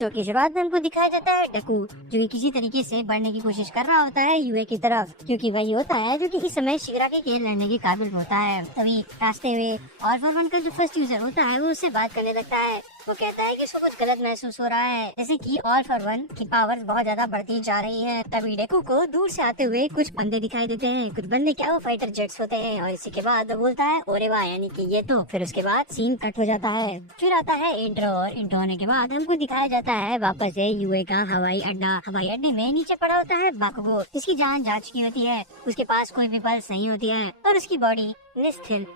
तो की शुरुआत में हमको दिखाया जाता है डकू, जो कि किसी तरीके से बढ़ने की कोशिश कर रहा होता है यूए की तरफ, क्योंकि वही होता है जो कि इस समय शिगराकी के लड़ने के काबिल होता है। तभी रास्ते में और फॉरवन का जो फर्स्ट यूजर होता है वो उससे बात करने लगता है। वो कहता है कि उसको कुछ गलत महसूस हो रहा है, जैसे कि ऑल फॉर वन की पावर्स बहुत ज्यादा बढ़ती जा रही हैं। तभी डेकू को दूर से आते हुए कुछ बंदे दिखाई देते हैं। कुछ बंदे क्या, वो फाइटर जेट्स होते हैं। और इसी के बाद वो बोलता है ओरे वाह, यानी कि ये तो। फिर उसके बाद सीन कट हो जाता है। फिर आता है इंट्रो, और इंट्रो होने के बाद हमको दिखाया जाता है वापस से यूए का हवाई अड्डा। हवाई अड्डे में नीचे पड़ा होता है बाकुगो, जिसकी जान जा चुकी होती है। उसके पास कोई भी पल्स नहीं होती है और उसकी बॉडी स्थिर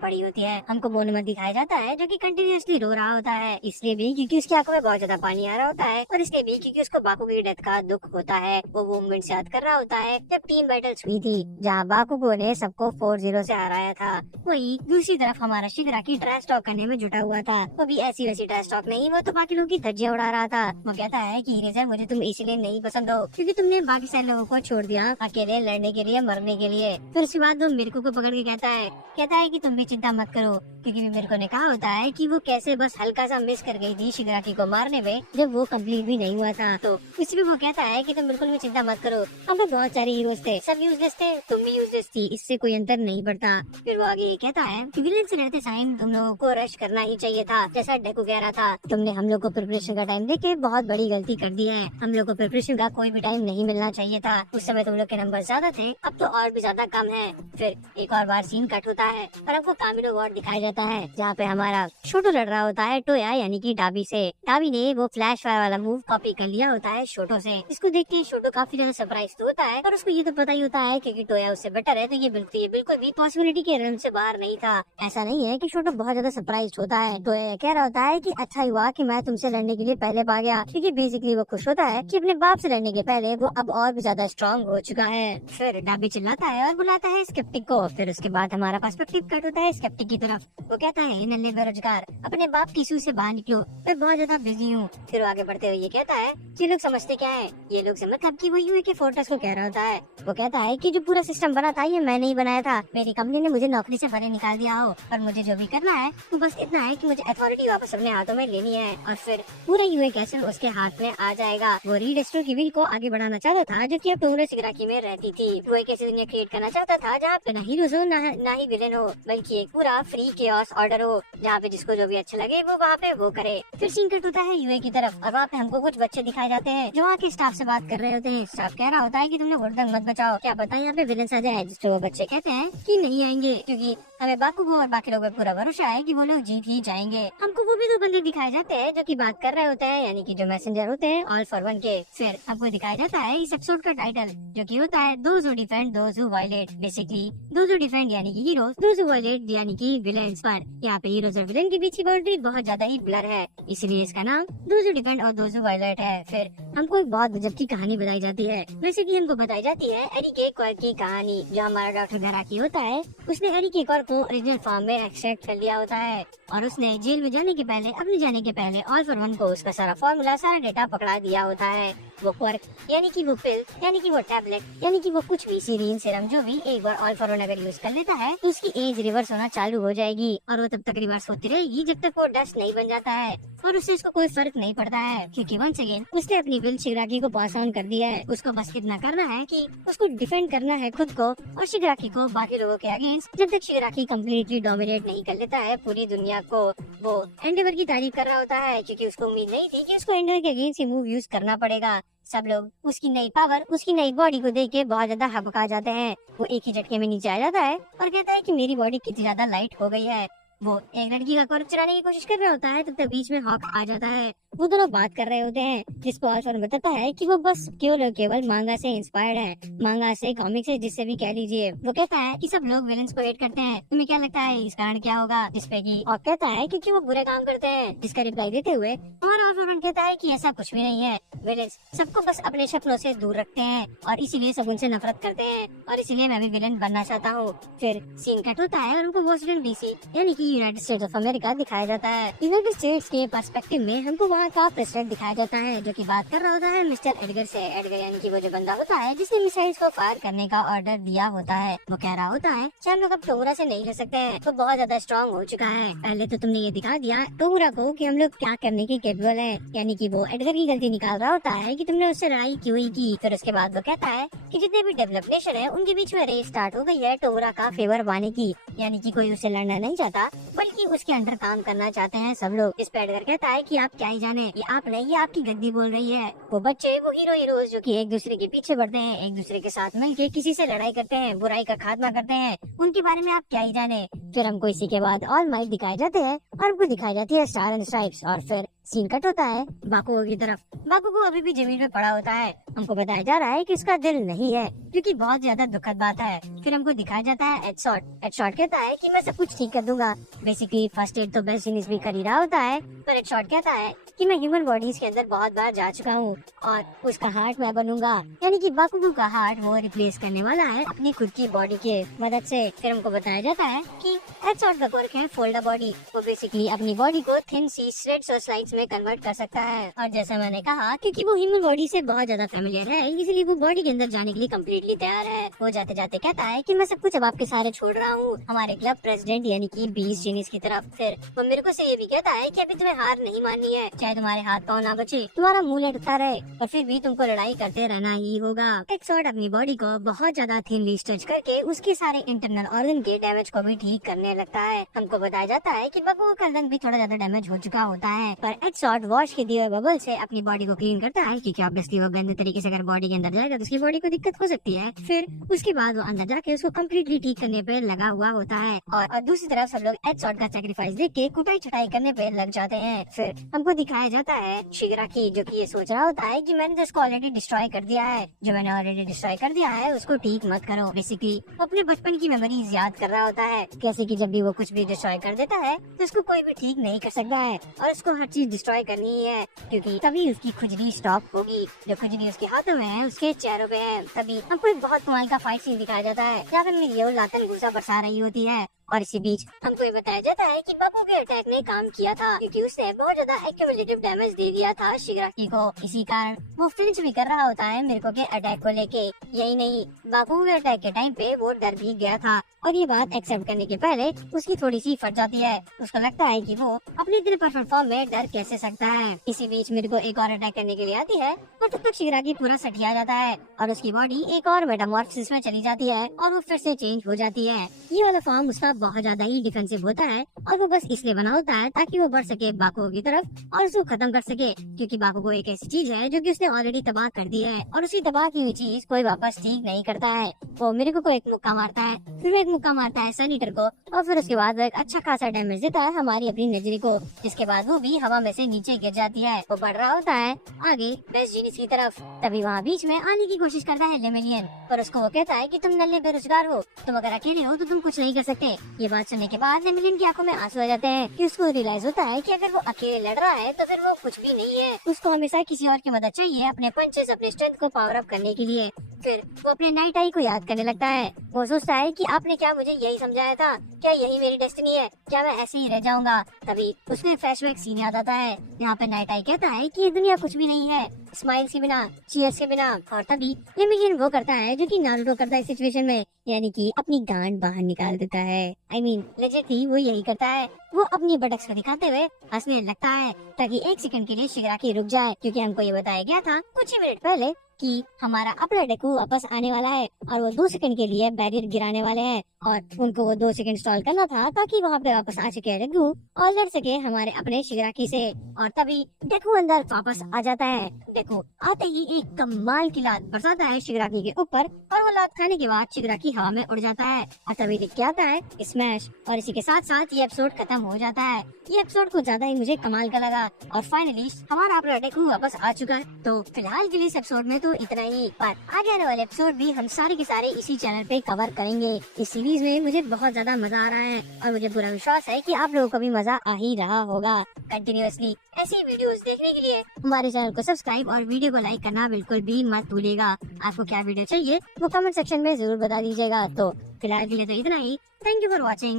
पड़ी होती है। हमको मोनोमर दिखाया जाता है जो कि कंटिन्यूअसली रो रहा होता है, इसलिए भी क्योंकि उसकी आंखों में बहुत ज्यादा पानी आ रहा होता है, और इसलिए भी क्योंकि उसको बाकुगो की डेथ का दुख होता है। वो मूवमेंट से याद कर रहा होता है जब टीम बैटल्स हुई थी, जहाँ बाकुगो ने सबको 4-0 से हराया था। वही दूसरी तरफ हमारा शिगराकी ट्रैश टॉक करने में जुटा हुआ था। वो भी ऐसी वैसी ट्रैश टॉक नहीं, वो तो बाकी लोगों की धज्जियां उड़ा रहा था। वो कहता है कि इरेजर, मुझे तुम इसलिए नहीं पसंद हो क्योंकि तुमने बाकी सारे लोगों को छोड़ दिया अकेले लड़ने के लिए, मरने के लिए। फिर उसके बाद वो मिर्को को पकड़ के कहता है कि तुम भी चिंता मत करो, क्योंकि मिर्को ने कहा होता है कि वो कैसे बस हल्का सा मिस कर गई थी शिगराकी को मारने में, जब वो कंप्लीट भी नहीं हुआ था। तो इसलिए वो कहता है कि तुम बिल्कुल भी चिंता मत करो, हम पे बहुत सारे हीरोज थे, सब यूजलेस थे, तुम भी यूजलेस थी, इससे कोई अंतर नहीं पड़ता। फिर वो आगे कहता है कि विलेन से रहते टाइम तुम लोगों को रश करना ही चाहिए था, जैसा डेकू कह रहा था। तुमने हम लोग को प्रिपरेशन का टाइम देके बहुत बड़ी गलती कर दी है। हम लोग को प्रिपरेशन का कोई भी टाइम नहीं मिलना चाहिए था। उस समय तुम लोग के नंबर ज्यादा थे, अब तो और भी ज्यादा कम है। फिर एक और बार सीन कट होता है और हमको कामिनो वॉर दिखाया जाता है, जहाँ पे हमारा शोटो लड़ रहा होता है टोया यानी कि डाबी से। डाबी ने वो फ्लैश फायर वाला मूव कॉपी कर लिया होता है शोटो से। इसको देख के शोटो काफी ज्यादा सरप्राइज तो होता है, पर उसको ये तो पता ही होता है क्योंकि टोया उससे बेटर है, तो ये बिल्कुल भी पॉसिबिलिटी के रेल्म से बाहर नहीं था। ऐसा नहीं है कि शोटो बहुत ज्यादा सरप्राइज होता है। टोया कह रहा होता है कि अच्छा हुआ कि मैं तुमसे लड़ने के लिए पहले भाग गया, क्योंकि बेसिकली वो खुश होता है कि अपने बाप से लड़ने के पहले वो अब और भी ज्यादा स्ट्रॉन्ग हो चुका है। फिर डाबी चिल्लाता है और बुलाता है स्केप्टिक को। फिर उसके बाद हमारा पर्सपेक्टिव कट होता है स्केप्टिक की तरफ। वो कहता है नन्हे बेरोजगार, अपने बाप की सूह से बाहर निकलो, मैं बहुत ज्यादा बिजी हूँ। फिर आगे बढ़ते हुए ये कहता है ये लोग समझते क्या है, ये लोग समझ मतलब कि वो यूए के फोर्ट्रेस को कह रहा होता है। वो कहता है कि जो पूरा सिस्टम बना था ये मैंने ही बनाया था, मेरी कंपनी ने मुझे नौकरी से भले निकाल दिया हो, पर मुझे जो भी करना है वो बस इतना है कि मुझे अथॉरिटी वापस अपने हाथों में लेनी है, और फिर पूरा यूए कैसल उसके हाथ में आ जाएगा। वो रीडेस्ट्रो की विल को आगे बढ़ाना चाहता था, जो कि अब टोमोरो शिगराकी में रहती थी। वो एक ऐसी दुनिया क्रिएट करना चाहता था जहाँ पे ना हीरोज हो ना ही विलेन हो, बल्कि एक पूरा फ्री केओस ऑर्डर हो, जहाँ पे जिसको जो भी अच्छा लगे वो वहाँ पे वो करे। फिर सीन कट होता है यूए की तरफ, और वहाँ पे हमको कुछ बच्चे दिखाए जाते हैं जो वहाँ के स्टाफ से बात कर रहे होते हैं। स्टाफ कह रहा होता है कि तुम लोग हुड़दंग मत बचाओ, क्या पता यहाँ पे विलेंस आ जाए। जिसको वो बच्चे कहते हैं कि नहीं आएंगे, क्योंकि हमें बाकुगो और बाकी लोगों पे पूरा भरोसा है कि वो लोग जीत ही जाएंगे। हमको वो भी दो बंदे दिखाए जाते हैं जो कि बात कर रहे होते हैं, यानी कि जो मैसेंजर होते हैं ऑल फॉर वन के। फिर हमको दिखाया जाता है इस एपिसोड का टाइटल, जो कि होता है those who defend those who violate. Basically those who defend यानी कि हीरोज, दोज हू वायलेट यानी कि विलेंस। पर यहाँ पे हीरोज और विलेन के बीच की बाउंड्री बहुत ज्यादा ही ब्लर है, इसलिए इसका नाम दोज हू डिफेंड और दोज हू वायलेट है। फिर हमको एक बहुत गजब की कहानी बताई जाती है। वैसे कि हमको बताई जाती है एरी के कॉर की कहानी। जो हमारा डॉक्टर घराकी होता है, उसने एरी के कॉर को ओरिजिनल फॉर्म में एक्सट्रैक्ट कर लिया होता है, और उसने जेल में जाने के पहले ऑल फॉर वन को उसका सारा फॉर्मूला, सारा डेटा पकड़ा दिया होता है। वो क्वर्क यानी कि वो पिल, यानी कि वो टैबलेट, यानी कि वो कुछ भी सीरीन सीरम जो भी एक बार ऑल फॉर वन अगर यूज कर लेता है तो उसकी एज रिवर्स होना चालू हो जाएगी, और वो तब तक रिवर्स होती रहेगी जब तक वो डस्ट नहीं बन जाता है, और उससे उसको कोई फर्क नहीं पड़ता है, क्योंकि वंस अगेन उसने अपनी विल शिगराकी को पास ऑन कर दिया है। उसको बस इतना करना है कि उसको डिफेंड करना है खुद को और शिगराकी को बाकी लोगों के अगेंस्ट, जब तक शिगराकी कम्प्लीटली डोमिनेट नहीं कर लेता है पूरी दुनिया को। वो एंडेवर की तारीफ कर रहा होता है, क्योंकि उसको उम्मीद नहीं थी कि उसको एंडेवर के अगेंस्ट मूव यूज करना पड़ेगा। सब लोग उसकी नई पावर, उसकी नई बॉडी को देख के बहुत ज्यादा हबका जाते हैं। वो एक ही झटके में नीचे आ जाता है और कहता है कि मेरी बॉडी कितनी ज्यादा लाइट हो गई है। वो एक लड़की का कॉर्प चुराने की कोशिश कर रहा होता है, तब तक बीच में हॉक आ जाता है। वो दोनों बात कर रहे होते हैं, जिसको ऑल्फर बताता है कि वो बस केवल मांगा से इंस्पायर्ड है, मांगा से, कॉमिक से, जिससे भी कह लीजिए। वो कहता है कि सब लोग विलेंस को हेट करते हैं, तुम्हें क्या लगता है इस कारण क्या होगा, जिसपे की और कहता है क्योंकि वो बुरे काम करते हैं, जिसका रिप्लाई देते हुए और ऑल्फर कहता है कि ऐसा कुछ भी नहीं है, विलेंस सबको बस अपने सपनों से दूर रखते हैं और इसीलिए सब उनसे नफरत करते हैं, और इसीलिए मैं भी विलेन बनना चाहता हूँ। फिर सीन कट होता है और उनको वॉशिंगटन डीसी यानी कि यूनाइटेड स्टेट्स ऑफ अमेरिका दिखाया जाता है। यूनाइटेड स्टेट्स के पर्सपेक्टिव में हमको वहाँ का प्रेसिडेंट दिखाया जाता है, जो कि बात कर रहा होता है मिस्टर एडगर से। एडगर यानी कि वो जो बंदा होता है जिसने मिसाइल्स को फायर करने का ऑर्डर दिया होता है, वो कह रहा होता है कि हम लोग अब टोमुरा से नहीं कर सकते हैं, तो बहुत ज्यादा स्ट्रॉन्ग हो चुका है। पहले तो तुमने ये दिखा दिया टोमुरा को कि हम लोग क्या करने के केपेबल है। यानी कि वो एडगर की गलती निकाल रहा होता है कि तुमने उससे लड़ाई क्यों ही की। फिर उसके बाद वो कहता है कि जितने भी डेवलप नेशन है उनके बीच में रेस स्टार्ट हो गई है टोमुरा का फेवर पाने की। यानी कि कोई उससे लड़ना नहीं चाहता, बल्कि उसके अंडर काम करना चाहते हैं सब लोग। इस पे एडगर कहता है कि आप क्या ही जाने, ये आप नहीं, ये आपकी गद्दी बोल रही है। वो बच्चे, वो हीरोज जो कि एक दूसरे के पीछे बढ़ते हैं, एक दूसरे के साथ मिलके किसी से लड़ाई करते हैं, बुराई का खात्मा करते हैं, उनके बारे में आप क्या ही जाने। फिर हमको इसी के बाद ऑल माइट दिखाए जाते हैं और हमको दिखाई जाती है स्टार एंड स्ट्राइप्स। और फिर सीन कट होता है बाकुगो की तरफ। बाकुगो अभी भी जमीन पे पड़ा होता है। हमको बताया जा रहा है कि उसका दिल नहीं है, जो कि बहुत ज्यादा दुखद बात है। फिर हमको दिखाया जाता है एडशॉट। एडशॉट कहता है कि मैं सब कुछ ठीक कर दूंगा। बेसिकली फर्स्ट एड तो बेस्ट जिनिस भी कर ही रहा होता है, पर एडशॉट कहता है कि मैं ह्यूमन बॉडीज के अंदर बहुत बार जा चुका हूँ और उसका हार्ट मैं बनूंगा। यानी कि बाकुगो का हार्ट वो रिप्लेस करने वाला है अपनी खुद की बॉडी के मदद से। फिर हमको बताया जाता है कि एडशॉट का वर्क है फोल्ड अ बॉडी। वो बेसिकली अपनी बॉडी को थिन सी श्रेड्स और स्लाइड्स में कन्वर्ट कर सकता है। और जैसा मैंने कहा, क्योंकि वो ह्यूमन बॉडी से बहुत ज्यादा फेमिलियर है, इसलिए वो बॉडी के अंदर जाने के लिए कम्प्लीटली तैयार है। वो जाते जाते कहता है कि मैं सब कुछ अब आपके सारे छोड़ रहा हूँ, हमारे क्लब प्रेसिडेंट यानी कि 20 जीनिस की तरफ। फिर वो मेरे को से ये भी कहता है कि अभी तुम्हें हार नहीं माननी है, चाहे तुम्हारे हाथ पाँव ना बचे, तुम्हारा मुंह लटकता रहे, और फिर भी तुमको लड़ाई करते रहना ही होगा। एडशॉट अपनी बॉडी को बहुत ज्यादा थिनली स्ट्रेच करके उसके सारे इंटरनल ऑर्गन के डैमेज को भी ठीक करने लगता है। हमको बताया जाता है कि बाकुगो का रंग भी थोड़ा ज्यादा डैमेज हो चुका होता है, पर एडशॉट वॉश के दिए बबल से अपनी बॉडी को क्लीन करता है, क्योंकि ऑब्वियसली वो गंदे तरीके से अगर बॉडी के अंदर जाएगा तो उसकी बॉडी को दिक्कत हो सकती है। फिर उसके बाद वो अंदर जाके उसको कम्प्लीटली ठीक करने पे लगा हुआ होता है। और दूसरी तरफ सब लोग एडशॉट का सैक्रिफाइस देख के कुटाई छटाई करने पे लग जाते हैं। फिर हमको दिखाया जाता है शिगराकी, जो कि ये सोच रहा होता है कि मैंने तो इसको ऑलरेडी डिस्ट्रॉय कर दिया है, जो मैंने ऑलरेडी डिस्ट्रॉय कर दिया है उसको ठीक मत करो। बेसिकली वो अपने बचपन की मेमोरीज याद कर रहा होता है, कैसे कि जब भी वो कुछ भी डिस्ट्रॉय कर देता है तो उसको कोई भी ठीक नहीं कर सकता है और उसको हर चीज डिस्ट्रॉय करनी ही है, क्योंकि तभी उसकी खुजली स्टॉप होगी। जो खुजली उसके हाथों में है, उसके चेहरों पे है। तभी हमको एक बहुत कमाल का फाइट सीन दिखाया जाता है जहाँ पे ये लातन गुस्सा बरसा रही होती है। और इसी बीच हमको ये बताया जाता है कि बाकुगो के अटैक ने काम किया था, क्योंकि उसने बहुत ज्यादा एक्यूमुलेटिव डैमेज दे दिया था शिगराकी को। इसी कारण वो फ्लिंच भी कर रहा होता है मिर्को के अटैक को लेके। यही नहीं, बाकुगो के अटैक के टाइम पे वो डर भी गया था, और ये बात एक्सेप्ट करने के पहले उसकी थोड़ी सी फट जाती है। उसको लगता है कि वो अपने इतने परफेक्ट फॉर्म में डर कैसे सकता है। इसी बीच मिर्को एक और अटैक करने के लिए आती है, और तब तक शिगराकी पूरा सठिया जाता है और उसकी बॉडी एक और मेटामॉर्फोसिस में चली जाती है और वो फिर से चेंज हो जाती है। ये वाला फॉर्म उसका बहुत ज्यादा ही डिफेंसिव होता है, और वो बस इसलिए बना होता है ताकि वो बढ़ सके बाकुगो की तरफ और उसको खत्म कर सके, क्योंकि बाकुगो एक ऐसी चीज है जो कि उसने ऑलरेडी तबाह कर दी है, और उसी तबाह की हुई चीज कोई वापस ठीक नहीं करता है। वो मिर्को को एक मुक्का मारता है, फिर वो एक मुक्का मारता है सनीटर को, और फिर उसके बाद वो एक अच्छा खासा डैमेज देता है हमारी अपनी नजरी को, जिसके बाद वो भी हवा में से नीचे गिर जाती है। वो बढ़ रहा होता है आगे बेस्ट जीनिस की तरफ। तभी वहाँ बीच में आने की कोशिश करता है लेमिलियन, पर उसको वो कहता है कि तुम नल्ले बेरोजगार हो, तुम अगर अकेले हो तो तुम कुछ नहीं कर सकते। ये बात सुनने के बाद लेमिलियन की आंखों में आंसू आ जाते हैं, कि उसको रियलाइज होता है कि अगर वो अकेले लड़ रहा है तो फिर वो कुछ भी नहीं है, उसको हमेशा किसी और की मदद चाहिए अपने पंचेस, अपने स्ट्रेंथ को पावर अप करने के लिए। फिर वो अपने नाइट आई को याद करने लगता है। वो सोचता है कि आपने क्या मुझे यही समझाया था, क्या यही मेरी डेस्टिनी है, क्या मैं ऐसे ही रह जाऊंगा। तभी उसमें फ्लैशबैक सीन याद आता है, यहाँ पे नाइट आई कहता है कि ये दुनिया कुछ भी नहीं है स्माइल्स के बिना, चीयर्स के बिना। और तभी लेमिलियन वो करता है जो कि नारुतो करता है सिचुएशन में, यानी कि अपनी गांड बाहर निकाल देता है। I mean, लेजिटली वो यही करता है। वो अपनी बटक्स को दिखाते हुए हंसने लगता है, ताकि एक सेकंड के लिए शिगराकी रुक जाए, क्योंकि हमको ये बताया गया था कुछ ही मिनट पहले कि हमारा अपना डेकू वापस आने वाला है, और वो 2 सेकंड के लिए बैरियर गिराने वाले हैं, और उनको वो 2 सेकंड स्टॉल करना था ताकि वहाँ पे वापस आ सके डेकू और लड़ सके हमारे अपने शिगराकी से। और तभी डेकू अंदर वापस आ जाता है। डेकू आते ही एक कमाल की लात बरसाता है शिगराकी के ऊपर, और वो लात खाने के बाद शिगराकी हवा में उड़ जाता है, और तभी दिख के आता है स्मैश। और इसी के साथ साथ ये एपिसोड खत्म हो जाता है। ये एपिसोड कुछ ज्यादा ही मुझे कमाल का लगा, और फाइनली हमारा अपना डेकू वापस आ चुका है। तो फिलहाल के लिए इस एपिसोड में तो इतना ही, पर आगे आने वाले एपिसोड भी हम सारे के सारे इसी चैनल पे कवर करेंगे। इस सीरीज में मुझे बहुत ज्यादा मजा आ रहा है, और मुझे पूरा विश्वास है कि आप लोगों को भी मजा आ ही रहा होगा। कंटिन्यूअसली ऐसी वीडियोस देखने के लिए हमारे चैनल को सब्सक्राइब और वीडियो को लाइक करना बिल्कुल भी मत भूलिएगा। आपको क्या वीडियो चाहिए वो कमेंट सेक्शन में जरूर बता दीजिएगा। तो फिलहाल के लिए तो इतना ही। Thank you for watching.